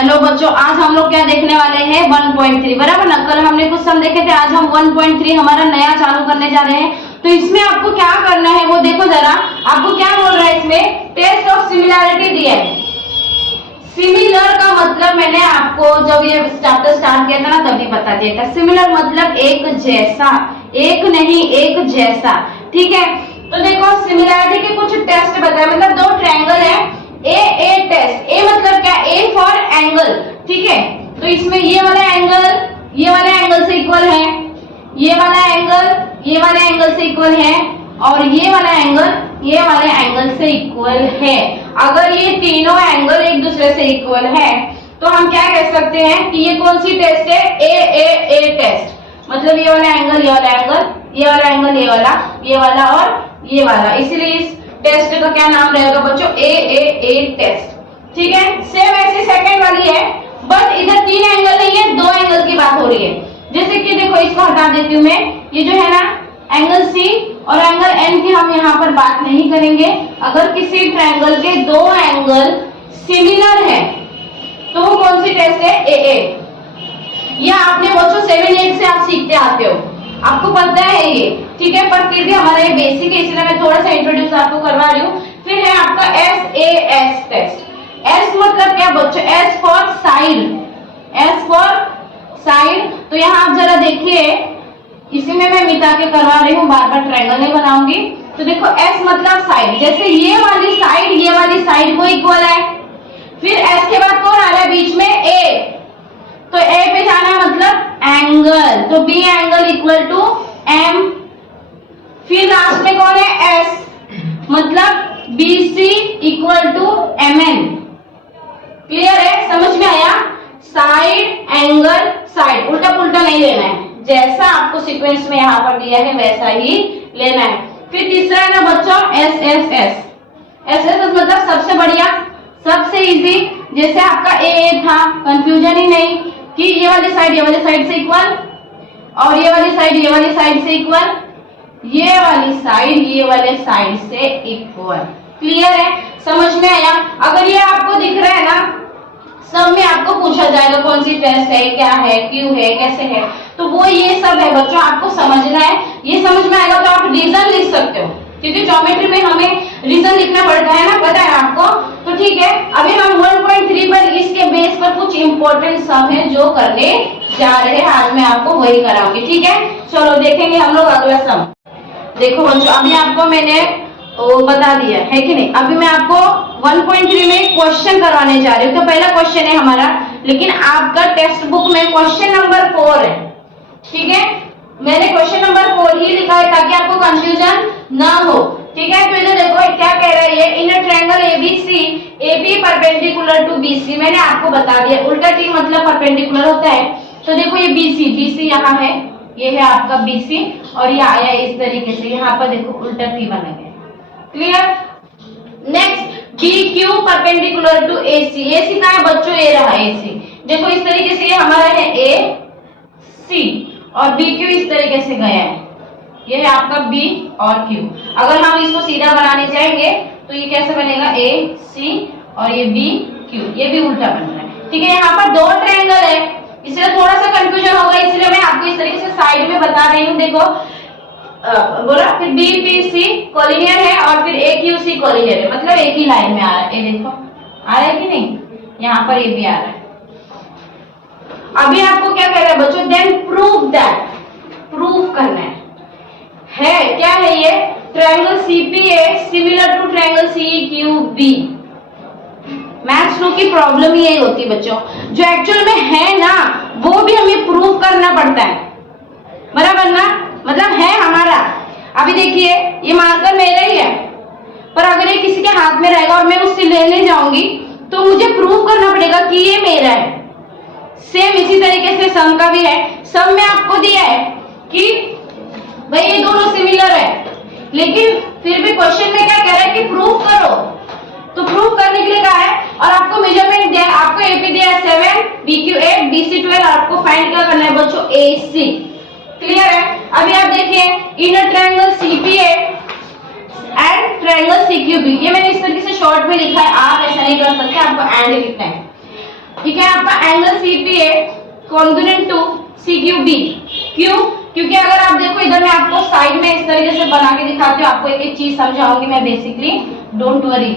Hello बच्चों, आज हम लोग क्या देखने वाले हैं 1.3 बराबर ना। कल हमने कुछ सम देखे थे, आज हम 1.3 हमारा नया चालू करने जा रहे हैं। तो इसमें आपको क्या करना है वो देखो जरा। आपको क्या बोल रहा है इसमें, टेस्ट ऑफ सिमिलैरिटी दिया है। सिमिलर का मतलब मैंने आपको जब ये चैप्टर स्टार्ट किया था ना तभी बता दिया था। सिमिलर मतलब एक जैसा, एक नहीं एक जैसा, ठीक है। तो देखो सिमिलैरिटी के कुछ टेस्ट बताए, मतलब दो ट्रायंगल है ए टेस्ट। ए मतलब क्या, ए फॉर एंगल, ठीक है। तो इसमें ये वाला एंगल से इक्वल है, ये वाला एंगल से इक्वल है, और ये वाला एंगल से इक्वल है। अगर ये तीनों एंगल एक दूसरे से इक्वल है तो हम क्या कह सकते हैं कि ये कौन सी टेस्ट है, ए टेस्ट। मतलब ये वाला एंगल, ये वाला एंगल, ये वाला एंगल, ये वाला और ये वाला, इसलिए इस टेस्ट का क्या नाम रहेगा बच्चों, ए टेस्ट, ठीक है। सेम ऐसे सेकंड वाली है, बट इधर तीन एंगल नहीं है, दो एंगल की बात हो रही है। जैसे कि देखो इसको हटा देती हूँ मैं, ये जो है ना एंगल सी और एंगल एन की हम यहाँ पर बात नहीं करेंगे। अगर किसी ट्रायंगल के दो एंगल सिमिलर है तो वो कौन सी टेस्ट है, ए। ये आपने बच्चों 7-8 से आप सीखते आते हो, आपको पता है ये, ठीक है। पर फिर भी हमारा ये बेसिक है, इसलिए मैं थोड़ा सा इंट्रोड्यूस आपको करवा रही हूँ। फिर है आपका एस टेस्ट। एस मतलब क्या बच्चों, एस फॉर साइड। तो यहाँ आप जरा देखिए, इसी में मैं मिटा के करवा रही हूँ, बार बार ट्रायंगल नहीं बनाऊंगी। तो देखो एस मतलब साइड, जैसे ये वाली साइड को इक्वल है। फिर एस के बाद कौन आ रहा है बीच में, ए। तो ए पे जाना है मतलब एंगल, तो B angle equal to M. फिर लास्ट में कौन है, एस, मतलब B C equal to M N. Clear है, समझ में आया। साइड एंगल साइड, उल्टा पुल्टा नहीं लेना है, जैसा आपको सीक्वेंस में यहाँ पर दिया है वैसा ही लेना है। फिर तीसरा है ना बच्चों एस मतलब सबसे बढ़िया, सबसे इजी। जैसे आपका ए था, कंफ्यूजन ही नहीं कि ये वाली साइड से इक्वल, और ये वाली साइड से इक्वल, ये वाले साइड से इक्वल। क्लियर है, समझ में आया। अगर ये आपको दिख रहा है ना, सब में आपको पूछा जाएगा कौन सी टेस्ट है, क्या है, क्यों है, कैसे है, तो वो ये सब है बच्चों, आपको समझना है। ये समझ में आएगा तो आप रीजन लिख सकते हो, क्योंकि ज्योमेट्री में हमें रीजन लिखना पड़ता है ना, पता है आपको। तो ठीक है, अभी हम 1.3 पर इसके बेस पर कुछ इंपॉर्टेंट सम है जो करने जा रहे हैं। आज मैं आपको वही कराऊंगी, ठीक है। चलो देखेंगे हम लोग अगला सम। देखो बच्चों, अभी आपको मैंने बता दिया है कि नहीं। अभी मैं आपको 1.3 में क्वेश्चन करवाने जा रही हूँ। तो पहला क्वेश्चन है हमारा, लेकिन आपका टेक्स्ट बुक में क्वेश्चन नंबर 4 है, ठीक है। मैंने क्वेश्चन नंबर 4 ही लिखा है ताकि आपको कंफ्यूजन ना हो, ठीक है। तो इधर देखो क्या कह रहा है ये, in a triangle ABC, AB perpendicular to BC. मैंने आपको बता दिया, उल्टा टी मतलब परपेंडिकुलर होता है। तो देखो ये बीसी यहाँ है, ये है आपका बीसी, और ये आया इस तरीके से, यहाँ पर देखो उल्टा टी बना गया। Clear. Next B Q perpendicular to AC. AC का है बच्चों, ये रहा एसी। देखो इस तरीके से ये हमारा है ए सी, और बी क्यू इस तरीके से गया है, ये है आपका बी और क्यू। अगर हम इसको सीधा बनाने जाएंगे तो ये कैसे बनेगा, ए सी और ये बी क्यू, ये भी उल्टा बन रहा है, ठीक है। यहाँ पर दो ट्रायंगल है, इसलिए थोड़ा सा कंफ्यूजन होगा, इसलिए मैं आपको इस तरीके से साइड में बता रही हूँ। देखो बोला, फिर बी पी सी कोलिनियर है, और फिर ए क्यू सी कोलिनियर है, मतलब एक ही लाइन में आ रहा है। ये देखो आ रहा है कि नहीं, यहाँ पर ये भी आ रहा है। अभी आपको क्या कह रहा है बच्चों, देन प्रूव दैट, प्रूव करना है क्या है ये, triangle CPA similar to triangle CQB. Maths 2 की प्रॉब्लम ही यही होती है बच्चों, जो एक्चुअल में है ना वो भी हमें प्रूव करना पड़ता है, बराबर ना। मतलब है हमारा, अभी देखिए ये मार्कर मेरा ही है, पर अगर ये किसी के हाथ में रहेगा और मैं उससे लेने जाऊंगी तो मुझे प्रूव करना पड़ेगा कि ये मेरा है। सेम इसी तरीके से सम का भी है। सम में आपको दिया है कि भाई ये दोनों सिमिलर है, लेकिन फिर भी क्वेश्चन में क्या कह रहा है कि प्रूव करो। तो प्रूव करने के लिए कहा है, और आपको मेजरमेंट दिया है, आपको एपी दिया है 7, बीक्यू 8, बीसी 12, और आपको फाइंड क्या करना है बच्चों, एसी। क्लियर है। अभी आप देखिए, in a triangle CPA and triangle CQB, ये मैंने इस तरीके से शॉर्ट में लिखा है, आप ऐसा नहीं कर सकते, आपको एंड लिखना है। ठीक है, आपका angle CPA congruent to CQB। क्यों? क्योंकि अगर आप देखो इधर मैं आपको साइड में इस तरीके से बना के दिखाती हूँ, आपको एक एक चीज समझाऊंगी मैं बेसिकली, डोंट वरी।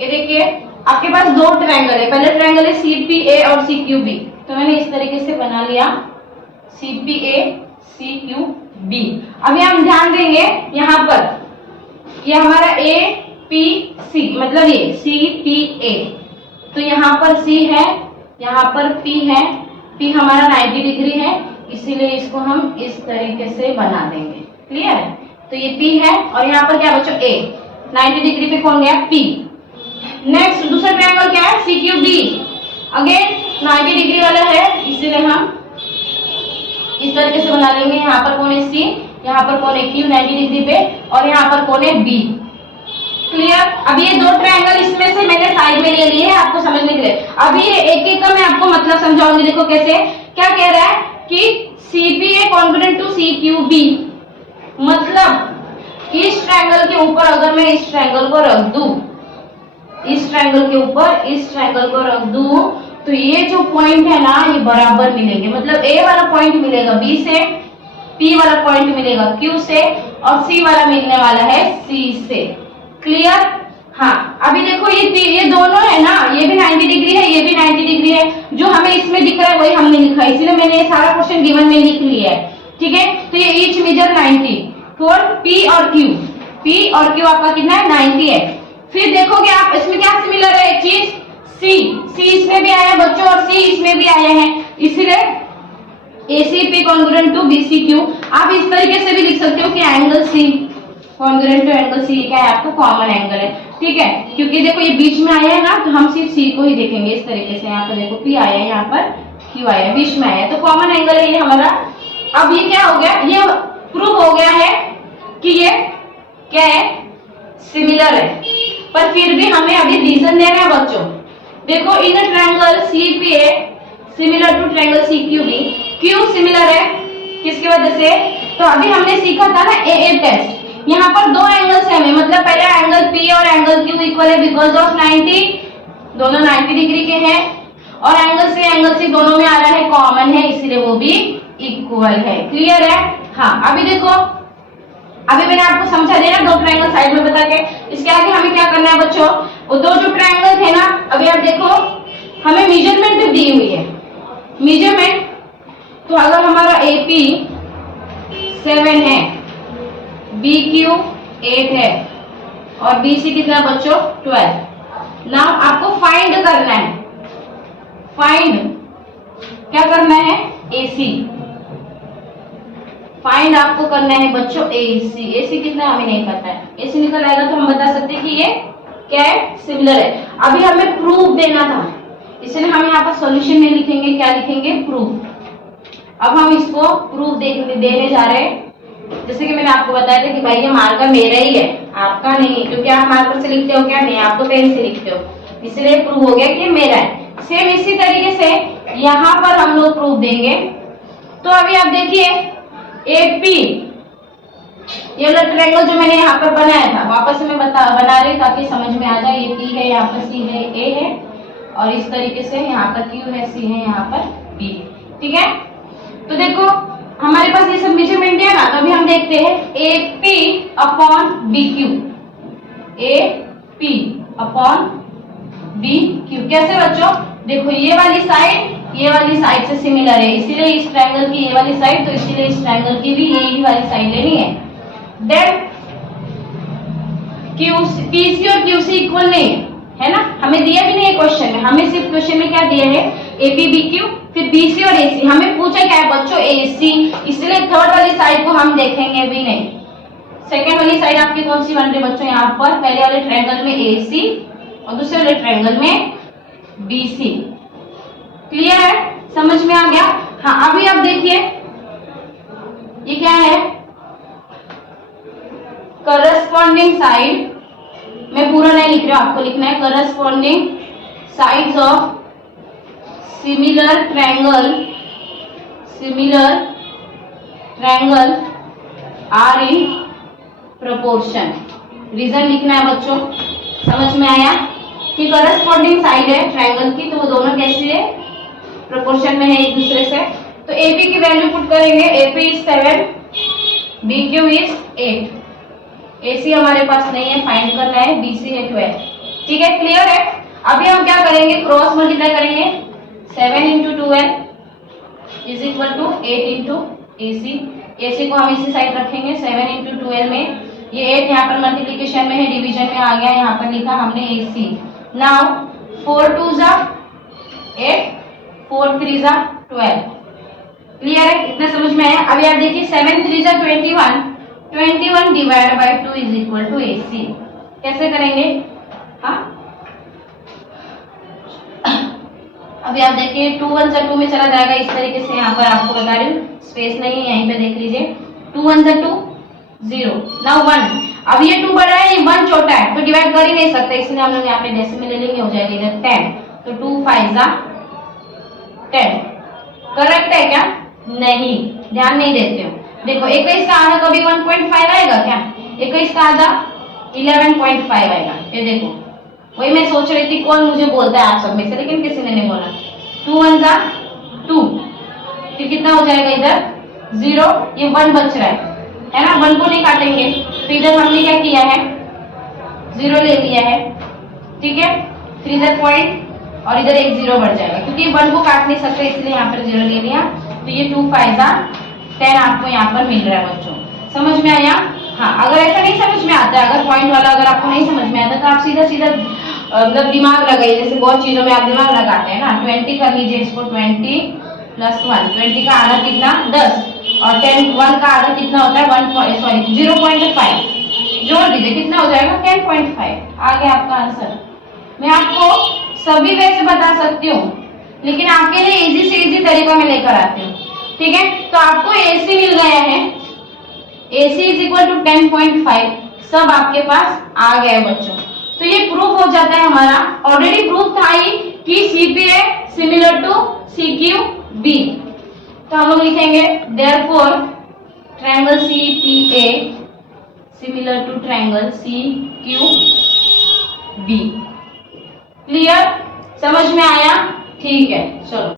ये देखिए आपके पास दो ट्रायंगल है, पहले ट्रायंगल है CPA और CQB, तो मैंने इस तरीके से बना लिया CPA CQB। अभी हम ध्यान देंगे यहाँ पर, ये हमारा APC मतलब ये CPA, तो यहाँ पर C है, यहाँ पर P है, P हमारा 90 डिग्री है, इसीलिए इसको हम इस तरीके से बना देंगे। क्लियर है? तो ये P है और यहाँ पर क्या बच्चों A, 90 डिग्री पे कौन गया P। नेक्स्ट दूसरा ट्रायंगल क्या है CQD, अगेन 90 डिग्री वाला है, इसीलिए हम इस तरीके से बना लेंगे। यहाँ पर कौन है C, यहाँ पर कौन है Q 90 डिग्री पे, और यहाँ पर कौन है B। क्लियर? अब ये दो ट्रायंगल इसमें से मैंने साइड में ले लिए हैं आपको समझने के लिए। अभी ये एक एक का मैं आपको मतलब समझाऊंगी। देखो कैसे, क्या कह रहा है कि CPA कॉन्ग्रुएंट टू CQB, मतलब इस ट्रायंगल के ऊपर अगर मैं इस ट्रायंगल को रख दूं, इस ट्रायंगल के ऊपर इस ट्रायंगल को रख दूं, तो ये जो पॉइंट है ना ये बराबर मिलेंगे, मतलब A वाला पॉइंट मिलेगा B से, P वाला पॉइंट मिलेगा Q से, और C वाला मिलने वाला है C से। क्लियर? हाँ, अभी देखो ये दोनों है ना, ये भी 90 डिग्री है, ये भी 90 डिग्री है, जो हमें इसमें दिख रहा है वही हमने लिखा है, इसलिए मैंने ये सारा क्वेश्चन गिवन में लिख लिया है। ठीक है, तो ये ईच मेजर 90 फॉर P और Q, P और Q आपका कितना है 90 है। फिर देखोगे आप इसमें क्या सिमिलर है एक चीज, C इसमें भी आया है बच्चों और C इसमें भी आया है, इसीलिए ACP कॉन्ग्रुएंट टू BCQ। आप इस तरीके से भी लिख सकते हो कि angle C congruent to angle C क्या है आपका कॉमन एंगल है। ठीक है, क्योंकि देखो ये बीच में आया है ना, तो हम सिर्फ C को ही देखेंगे इस तरीके से। यहाँ पर देखो P आया है, यहाँ पर Q आया है, बीच में आया है, तो कॉमन एंगल है ये हमारा। अब ये क्या हो गया, ये प्रूव हो गया है कि ये क्या है सिमिलर है, पर फिर भी हमें अभी रीजन देना है बच्चों। देखो इन triangle CPA similar to triangle CQB, क्यों सिमिलर है किसकी वजह से, तो अभी हमने सीखा था ना AA टेस्ट, यहाँ पर दो एंगल्स है, मतलब पहले एंगल P और एंगल Q इक्वल है बिकॉज ऑफ 90, दोनों 90 डिग्री के हैं, और एंगल C दोनों में आ रहा है कॉमन है, इसलिए वो भी इक्वल है। क्लियर है? हाँ, अभी देखो अभी मैंने आपको समझा दिया दो ट्रायंगल साइड में बता के। इसके आगे हमें क्या करना है बच्चों, वो दो जो ट्रायंगल थे ना, अभी आप देखो हमें मेजरमेंट भी दी हुई है, मेजरमेंट, तो अगर हमारा AP 7 है, BQ 8 है और BC कितना बच्चों 12। नाउ आपको फाइंड करना है, फाइंड क्या करना है AC, फाइंड आपको करना है बच्चों AC कितना हमें नहीं पता है, AC निकल आएगा तो हम बता सकते हैं कि ये क्या है सिमिलर है। अभी हमें प्रूफ देना था, इसलिए हम यहाँ पर सॉल्यूशन में लिखेंगे, क्या लिखेंगे प्रूफ। अब हम इसको प्रूफ देने जा रहे हैं, जैसे कि मैंने आपको बताया था कि भाई ये मार्कर मेरा ही है आपका नहीं, क्योंकि आप मार्कर से लिखते हो क्या, नहीं आप तो पेन से लिखते हो, इसलिए प्रूफ हो गया कि ये मेरा है। सेम इसी तरीके से यहाँ पर हम लोग प्रूफ देंगे। तो अभी आप देखिए AP, ये वाला ट्रायंगल जो मैंने यहाँ पर बनाया था, वापस से मैं बना रही ताकि समझ में आ जाए। ये P है, यहाँ पर C है, A है, और इस तरीके से यहाँ पर Q है, C है, यहाँ पर B। ठीक है, तो देखो हमारे पास ये सब मेजरमेंट है ना, तो अभी हम देखते हैं AP upon BQ, AP upon BQ कैसे बच्चों, देखो ये वाली साइड से सिमिलर है, इसीलिए इस ट्रायंगल की ये वाली साइड, तो इसीलिए इस ट्रायंगल की भी यही वाली साइड लेनी है। देन PC और QC इक्वल नहीं है ना, हमें दिया भी नहीं है क्वेश्चन में, हमें सिर्फ क्वेश्चन में क्या दिया है AP BQ, फिर BC और AC, हमें पूछा क्या है बच्चों AC, इसलिए थर्ड वाली साइड को हम देखेंगे भी नहीं। सेकेंड वाली साइड आपकी कौन सी बन रही है बच्चों, यहाँ पर पहले वाले ट्रायंगल में AC और दूसरे वाले ट्रायंगल में BC। क्लियर है, समझ में आ गया? हाँ, अभी आप देखिए ये क्या है, करस्पॉन्डिंग साइड, मैं पूरा नहीं लिख रहा, आपको लिखना है corresponding sides of similar triangle are in proportion. Reason लिखना है बच्चों, समझ में आया? कि करस्पॉन्डिंग साइड है ट्रायंगल की, तो वो दोनों कैसी है, प्रोपोर्शन में है एक दूसरे से। तो एपी की वैल्यू पुट करेंगे, AP is 7, BQ is 8, AC हमारे पास नहीं है, फाइंड करना है, बीसी है 12। ठीक है, क्लियर है। अभी हम क्या करेंगे, क्रॉस मल्टीप्लाई करेंगे, 7 into 12 is equal to 8 into AC. AC को हम इसी साइड रखेंगे, 7 इंटू 12 में ये 8 यहाँ पर मल्टीप्लीकेशन में है, डिवीजन में आ गया, यहाँ पर लिखा हमने एसी। नाउ 4 2 जा 8, 4 3 जा 12। क्लियर है, इतना समझ में आया। अभी आप देखिए 7 3 जा 21, 21 divide by 2 is equal to AC. कैसे करेंगे, हाँ अभी आप देखिए 2 1 जा 2 में चला जाएगा, इस तरीके से यहाँ पर आपको बता रही हूँ, स्पेस नहीं है, यहीं पे देख लीजिए। 2 1 जा 2 0, नाउ 1। अब ये 2 बड़ा है, ये 1 छोटा है, तो डिवाइड कर ही नहीं सकते, इसलिए हम लोग यहाँ पे डेसिमल ले लेंगे, हो जाएगा इधर 10। तो 2 5 जा 10। करेक्ट है क्या, नहीं, ध्यान नहीं देते हो। देखो 21 का आधा कभी 1.5 आएगा क्या, 21 का आधा 11.5 आएगा। ये देखो, वही मैं सोच रही थी कौन मुझे बोलता है आप सब में से, लेकिन किसी ने नहीं बोला। 2 1 जा 2, फिर कितना हो जाएगा इधर 0, ये 1 बच रहा है ना, 1 को नहीं काटेंगे, तो इधर हमने क्या किया है, 0 ले लिया है। ठीक है, फिर इधर पॉइंट और इधर एक 0 बढ़ जाएगा, क्योंकि 1 को काट नहीं सकते इसलिए यहाँ पर 0 ले लिया। तो ये 2 5 जा 10 आपको यहाँ पर मिल रहा है बच्चों, समझ में आया। हाँ, अगर ऐसा नहीं समझ में आता है, अगर पॉइंट वाला अगर आपको नहीं समझ में आता, तो आप सीधा सीधा मतलब दिमाग लगाइए, जैसे बहुत चीजों में आप दिमाग लगाते हैं ना। 20 कर लीजिए इसको, 20 + 1, 20 का आधा कितना 10, और 10 1 का आधा कितना होता है 0.5, जोड़ दीजिए कितना हो जाएगा 10.5। आ गया आपका आंसर। मैं आपको सभी वे से बता सकती हूँ, लेकिन आपके लिए इजी से इजी तरीका में लेकर आती हूँ। ठीक है, तो आपको एसी मिल गया है, AC इज इक्वल टू 10.5, सब आपके पास आ गया है बच्चों। तो ये प्रूफ हो जाता है हमारा, ऑलरेडी प्रूफ था ही कि CPA सिमिलर टू CQB। तो हम लोग लिखेंगे therefore triangle CPA similar to triangle CQB। Clear, समझ में आया, ठीक है, चलो।